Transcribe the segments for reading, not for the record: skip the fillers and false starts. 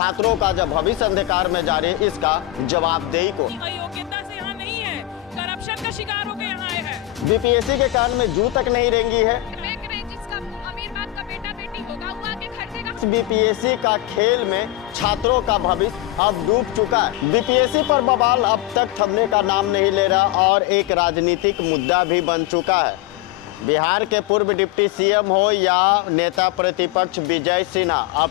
छात्रों का जब भविष्य अंधकार में जा रही है, इसका जवाबदेही को। योग्यता से यहाँ नहीं है, करप्शन का शिकार होकर यहाँ आए हैं। बीपीएससी के कान में जू तक नहीं रेंगी है। जिसका अमीर बाप का बेटा बेटी होगा वो आके खर्चे का। बीपीएससी का खेल में छात्रों का भविष्य अब डूब चुका है। बीपीएससी पर बवाल अब तक थमने का नाम नहीं ले रहा और एक राजनीतिक मुद्दा भी बन चुका है। बिहार के पूर्व डिप्टी सीएम हो या नेता प्रतिपक्ष विजय सिन्हा, अब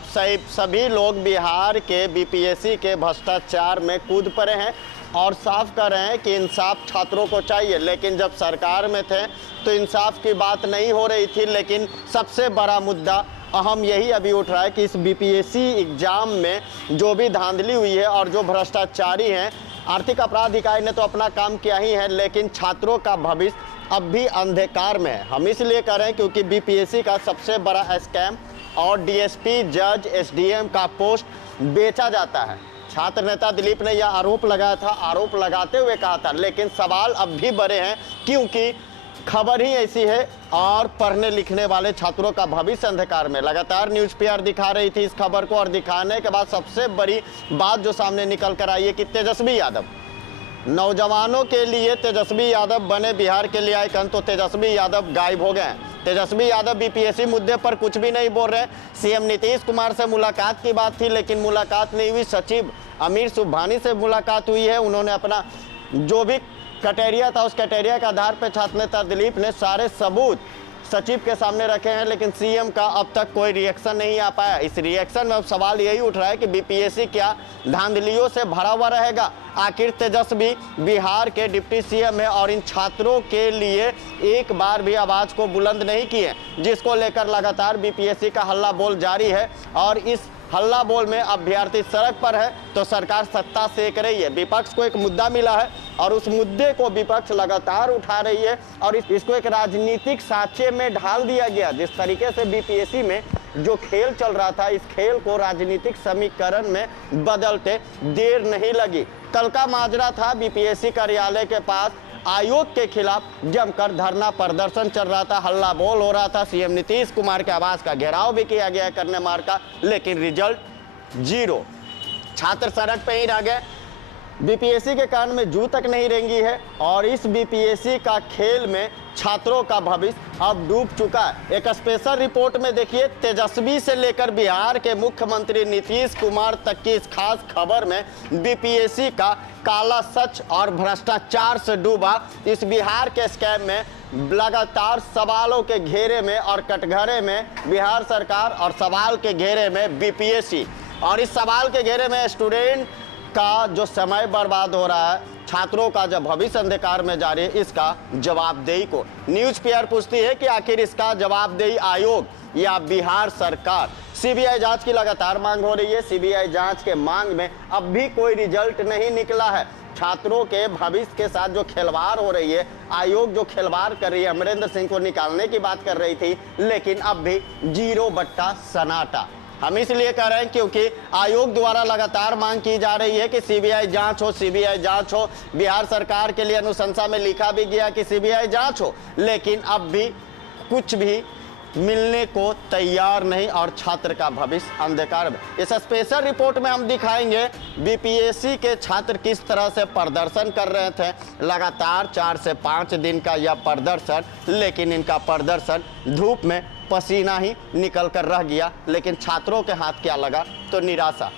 सभी लोग बिहार के बीपीएससी के भ्रष्टाचार में कूद पड़े हैं और साफ कर रहे हैं कि इंसाफ छात्रों को चाहिए। लेकिन जब सरकार में थे तो इंसाफ की बात नहीं हो रही थी। लेकिन सबसे बड़ा मुद्दा अहम यही अभी उठ रहा है कि इस बीपीएससी एग्जाम में जो भी धांधली हुई है और जो भ्रष्टाचारी हैं, आर्थिक अपराध इकाई ने तो अपना काम किया ही है, लेकिन छात्रों का भविष्य अब भी अंधकार में है। हम इसलिए कह रहे हैं क्योंकि बीपीएससी का सबसे बड़ा स्कैम और डीएसपी, जज, एसडीएम का पोस्ट बेचा जाता है। छात्र नेता दिलीप ने यह आरोप लगाया था, आरोप लगाते हुए कहा था, लेकिन सवाल अब भी बड़े हैं क्योंकि खबर ही ऐसी है और पढ़ने लिखने वाले छात्रों का भविष्य अंधकार में। लगातार न्यूज़ पेपर दिखा रही थी इस खबर को और दिखाने के बाद सबसे बड़ी बात जो सामने निकल कर आई है कि तेजस्वी यादव, नौजवानों के लिए तेजस्वी यादव बने बिहार के लिए आइकन, तो तेजस्वी यादव गायब हो गए हैं। तेजस्वी यादव बीपीएससी मुद्दे पर कुछ भी नहीं बोल रहे। सीएम नीतीश कुमार से मुलाकात की बात थी लेकिन मुलाकात नहीं हुई। सचिव अमीर सुबहानी से मुलाकात हुई है, उन्होंने अपना जो भी क्राइटेरिया था उस क्राइटेरिया के आधार पर छात्र नेता दिलीप ने सारे सबूत सचिव के सामने रखे हैं, लेकिन सीएम का अब तक कोई रिएक्शन नहीं आ पाया। इस रिएक्शन में अब सवाल यही उठ रहा है कि बीपीएससी क्या धांधलियों से भरा हुआ रहेगा? आखिर तेजस्वी बिहार के डिप्टी सीएम है और इन छात्रों के लिए एक बार भी आवाज को बुलंद नहीं किए, जिसको लेकर लगातार बीपीएससी का हल्ला बोल जारी है। और इस हल्ला बोल में अभ्यर्थी सड़क पर है तो सरकार सत्ता सेक रही है। विपक्ष को एक मुद्दा मिला है और उस मुद्दे को विपक्ष लगातार उठा रही है और इसको एक राजनीतिक साँचे में ढाल दिया गया। जिस तरीके से बीपीएससी में जो खेल चल रहा था, इस खेल को राजनीतिक समीकरण में बदलते देर नहीं लगी। कल का माजरा था बीपीएससी कार्यालय के पास आयोग के खिलाफ जमकर धरना प्रदर्शन चल रहा था, हल्ला बोल हो रहा था। सीएम नीतीश कुमार के आवास का घेराव भी किया गया करने मार का, लेकिन रिजल्ट जीरो। छात्र सड़क पे ही रह गए। बीपीएससी के कान में जू तक नहीं रेंगी है और इस बीपीएससी का खेल में छात्रों का भविष्य अब डूब चुका है। एक स्पेशल रिपोर्ट में देखिए, तेजस्वी से लेकर बिहार के मुख्यमंत्री नीतीश कुमार तक की इस खास खबर में बीपीएससी का काला सच और भ्रष्टाचार से डूबा इस बिहार के स्कैम में लगातार सवालों के घेरे में और कटघरे में बिहार सरकार और सवाल के घेरे में बीपीएससी, और इस सवाल के घेरे में स्टूडेंट का जो समय बर्बाद हो रहा है, छात्रों का जब भविष्य अंधकार में जा रही है, इसका जवाबदेही को न्यूज़ पेपर पूछती है कि आखिर इसका जवाबदेही आयोग या बिहार सरकार। सीबीआई जांच की लगातार मांग हो रही है। सीबीआई जांच के मांग में अब भी कोई रिजल्ट नहीं निकला है। छात्रों के भविष्य के साथ जो खिलवाड़ हो रही है, आयोग जो खिलवाड़ कर रही है, अमरिंदर सिंह को निकालने की बात कर रही थी, लेकिन अब भी जीरो बट्टा सन्नाटा। हम इसलिए कह रहे हैं क्योंकि आयोग द्वारा लगातार मांग की जा रही है कि सीबीआई जांच हो, सीबीआई जांच हो। बिहार सरकार के लिए अनुशंसा में लिखा भी गया कि सीबीआई जांच हो, लेकिन अब भी कुछ भी मिलने को तैयार नहीं और छात्र का भविष्य अंधकार में। इस स्पेशल रिपोर्ट में हम दिखाएंगे बीपीएससी के छात्र किस तरह से प्रदर्शन कर रहे थे। लगातार 4 से 5 दिन का यह प्रदर्शन, लेकिन इनका प्रदर्शन धूप में पसीना ही निकल कर रह गया, लेकिन छात्रों के हाथ क्या लगा? तो निराशा।